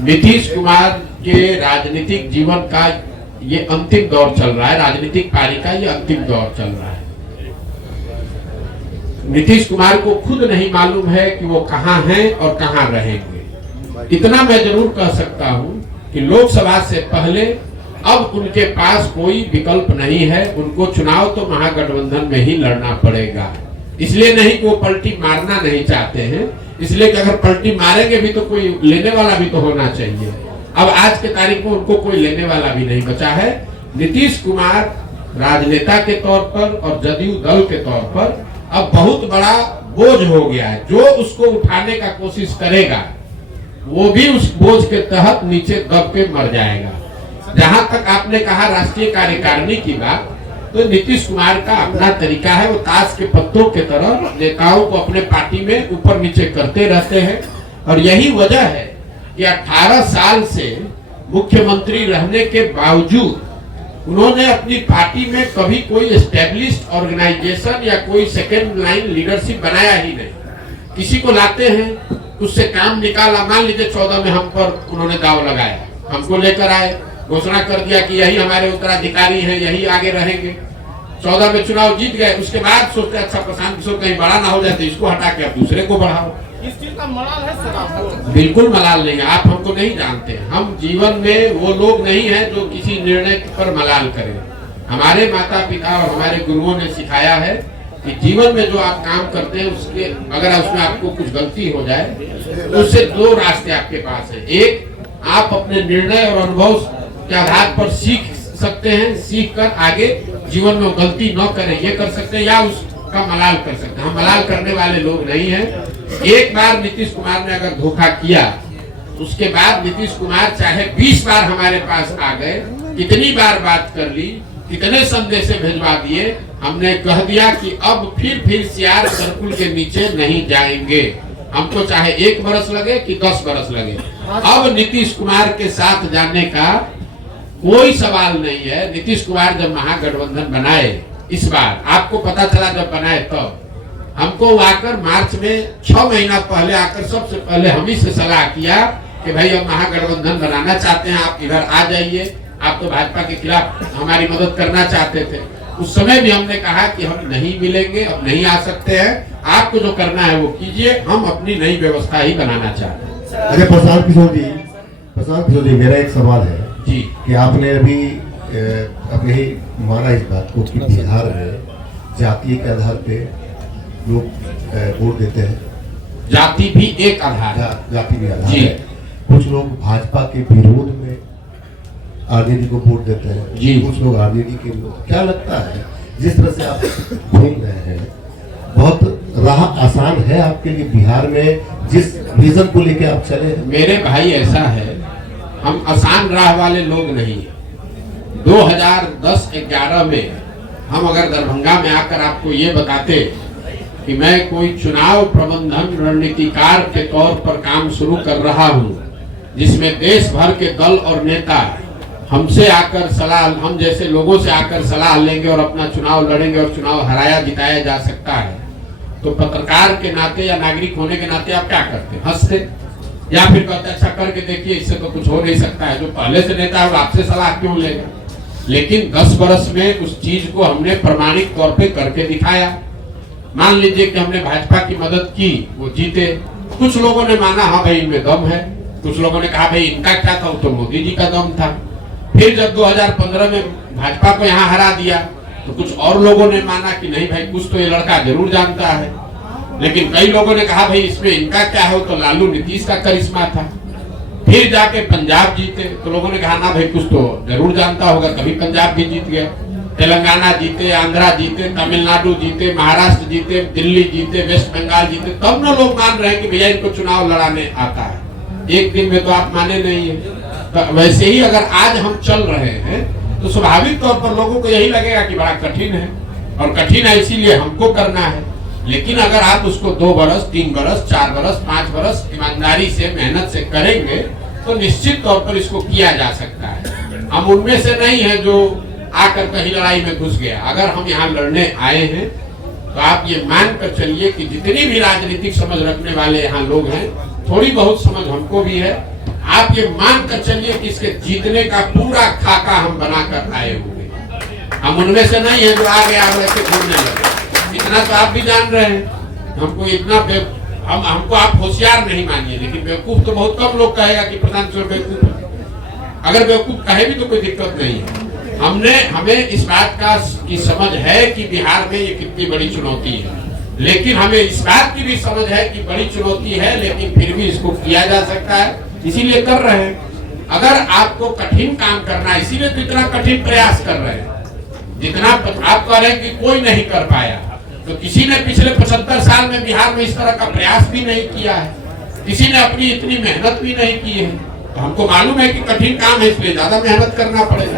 नीतीश कुमार के राजनीतिक जीवन का ये अंतिम दौर चल रहा है, राजनीतिक पारी का ये अंतिम दौर चल रहा है। नीतीश कुमार को खुद नहीं मालूम है कि वो कहां हैं और कहां रहेंगे। इतना मैं जरूर कह सकता हूं कि लोकसभा से पहले अब उनके पास कोई विकल्प नहीं है, उनको चुनाव तो महागठबंधन में ही लड़ना पड़ेगा। इसलिए नहीं कि वो पलटी मारना नहीं चाहते हैं, इसलिए कि अगर पलटी मारेंगे भी तो कोई लेने वाला भी तो होना चाहिए। अब आज के तारीख में उनको कोई लेने वाला भी नहीं बचा है। नीतीश कुमार राजनेता के तौर पर और जदयू दल के तौर पर अब बहुत बड़ा बोझ हो गया है। जो उसको उठाने का कोशिश करेगा वो भी उस बोझ के तहत नीचे दब के मर जाएगा। जहां तक आपने कहा राष्ट्रीय कार्यकारिणी की बात, तो नीतीश कुमार का अपना तरीका है, वो ताश के पत्तों के तरह नेताओं को अपने पार्टी में ऊपर नीचे करते रहते हैं। और यही वजह है कि 18 साल से मुख्यमंत्री रहने के बावजूद उन्होंने अपनी पार्टी में कभी कोई एस्टेब्लिश्ड ऑर्गेनाइजेशन या कोई सेकेंड लाइन लीडरशिप बनाया ही नहीं। किसी को लाते हैं, उससे काम निकाला। मान लीजिए 14 में हम पर उन्होंने दाव लगाया, हमको लेकर आए, घोषणा कर दिया कि यही हमारे उत्तराधिकारी हैं, यही आगे रहेंगे। 14 में चुनाव जीत गए, उसके बाद सोचते अच्छा प्रशांत किशोर कहीं बड़ा ना हो जाए तो इसको हटा के आप दूसरे को बढ़ाओ। इस चीज का मलाल है सर? बिल्कुल मलाल नहीं है, आप हमको नहीं जानते। हम जीवन में वो लोग नहीं हैं जो किसी निर्णय पर मलाल करें। हमारे माता पिता और हमारे गुरुओं ने सिखाया है कि जीवन में जो आप काम करते हैं उसके अगर उसमें आपको कुछ गलती हो जाए तो उससे दो रास्ते आपके पास है। एक, आप अपने निर्णय और अनुभव के आधार पर सीख सकते हैं, सीख कर आगे जीवन में गलती न करें ये कर सकते हैं, या उसका मलाल कर सकते हैं। हम मलाल करने वाले लोग नहीं हैं। एक बार नीतीश कुमार ने अगर धोखा किया, उसके बाद नीतीश कुमार चाहे 20 बार हमारे पास आ गए, कितनी बार बात कर ली, कितने संदेश भेजवा दिए, हमने कह दिया कि अब फिर सियार सर्कुल के नीचे नहीं जाएंगे। हमको चाहे 1 बरस लगे कि 10 बरस लगे, अब नीतीश कुमार के साथ जाने का कोई सवाल नहीं है। नीतीश कुमार जब महागठबंधन बनाए, इस बार आपको पता चला जब बनाए तब हमको आकर मार्च में 6 महीना पहले आकर सबसे पहले हम ही से सलाह किया कि भाई अब महागठबंधन बनाना चाहते हैं, आप इधर आ जाइए। आप तो भाजपा के खिलाफ हमारी मदद करना चाहते थे। उस समय भी हमने कहा कि हम नहीं मिलेंगे, अब नहीं आ सकते हैं, आपको जो करना है वो कीजिए, हम अपनी नई व्यवस्था ही बनाना चाहते हैं। अरे प्रशांत किशोर जी, मेरा एक सवाल है जी कि आपने अभी अपने ही माना इस बात को कि बिहार में जातीय के आधार पे लोग वोट देते हैं। जाति भी एक आधार है। जाति भी आधार जी। है। कुछ लोग भाजपा के विरोध में आरजेडी को वोट देते हैं जी। कुछ लोग आरजेडी के विरोध। क्या लगता है जिस तरह से आप घूम रहे हैं, बहुत राह आसान है आपके लिए बिहार में जिस विजन को लेके आप चले हैं? मेरे भाई ऐसा है, हम आसान राह वाले लोग नहीं हैं। 2010-11 में हम अगर दरभंगा में आकर आपको ये बताते कि मैं कोई चुनाव प्रबंधन रणनीतिकार के तौर पर काम शुरू कर रहा हूं, जिसमें देश भर के दल और नेता हमसे आकर सलाह, हम जैसे लोगों से आकर सलाह लेंगे और अपना चुनाव लड़ेंगे और चुनाव हराया जिताया जा सकता है, तो पत्रकार के नाते या नागरिक होने के नाते आप क्या करते? हंसते या फिर कहते अच्छा करके देखिए, इससे तो कुछ हो नहीं सकता है। जो पहले से नेता है वो आपसे सलाह क्यों लेगा? लेकिन 10 बरस में उस चीज को हमने प्रमाणिक तौर पे करके दिखाया। मान लीजिए कि हमने भाजपा की मदद की, वो जीते। कुछ लोगों ने माना हाँ भाई इनमें दम है, कुछ लोगों ने कहा भाई इनका क्या था, तो मोदी जी का दम था। फिर जब 2015 में भाजपा को यहाँ हरा दिया तो कुछ और लोगों ने माना कि नहीं भाई कुछ तो ये लड़का जरूर जानता है। लेकिन कई लोगों ने कहा भाई इसमें इनका क्या हो, तो लालू नीतीश का करिश्मा था। फिर जाके पंजाब जीते तो लोगों ने कहा ना भाई कुछ तो जरूर जानता होगा, कभी पंजाब भी जीत गया। तेलंगाना जीते, आंध्रा जीते, तमिलनाडु जीते, महाराष्ट्र जीते, दिल्ली जीते, वेस्ट बंगाल जीते, तब ना लोग मान रहे हैं कि भैया इनको चुनाव लड़ाने आता है। एक दिन में तो आप माने नहीं है। तो वैसे ही अगर आज हम चल रहे हैं तो स्वाभाविक तौर पर लोगों को यही लगेगा कि बड़ा कठिन है, और कठिन है इसीलिए हमको करना है। लेकिन अगर आप उसको 2 बरस, 3 बरस, 4 बरस, 5 बरस ईमानदारी से मेहनत से करेंगे तो निश्चित तौर पर इसको किया जा सकता है। हम उनमें से नहीं है जो आकर कहीं लड़ाई में घुस गया। अगर हम यहाँ लड़ने आए हैं तो आप ये मान कर चलिए कि जितनी भी राजनीतिक समझ रखने वाले यहाँ लोग हैं, थोड़ी बहुत समझ हमको भी है, आप ये मान कर चलिए कि इसके जीतने का पूरा खाका हम बनाकर आए हुए हैं। हम उनमें से नहीं है जो आगे आगे ऐसे घूमने लगे। इतना तो आप भी जान रहे हैं। हमको इतना हमको आप होशियार नहीं मानिए, लेकिन बेवकूफ तो बहुत कम लोग कहेगा कि प्रशांत किशोर बेवकूफ है। अगर बेवकूफ कहे भी तो कोई दिक्कत नहीं है। हमें इस बात की समझ है कि बिहार में ये कितनी बड़ी चुनौती है, लेकिन हमें इस बात की भी समझ है कि बड़ी चुनौती है, लेकिन फिर भी इसको किया जा सकता है, इसीलिए कर रहे हैं। अगर आपको कठिन काम करना है, इसीलिए तो इतना कठिन प्रयास कर रहे हैं। जितना आप कह रहे हैं कि कोई नहीं कर पाया, तो किसी ने पिछले 75 साल में बिहार में इस तरह का प्रयास भी नहीं किया है, किसी ने अपनी इतनी मेहनत भी नहीं की है। तो हमको मालूम है कि कठिन काम है, इसलिए ज्यादा मेहनत करना पड़ेगा।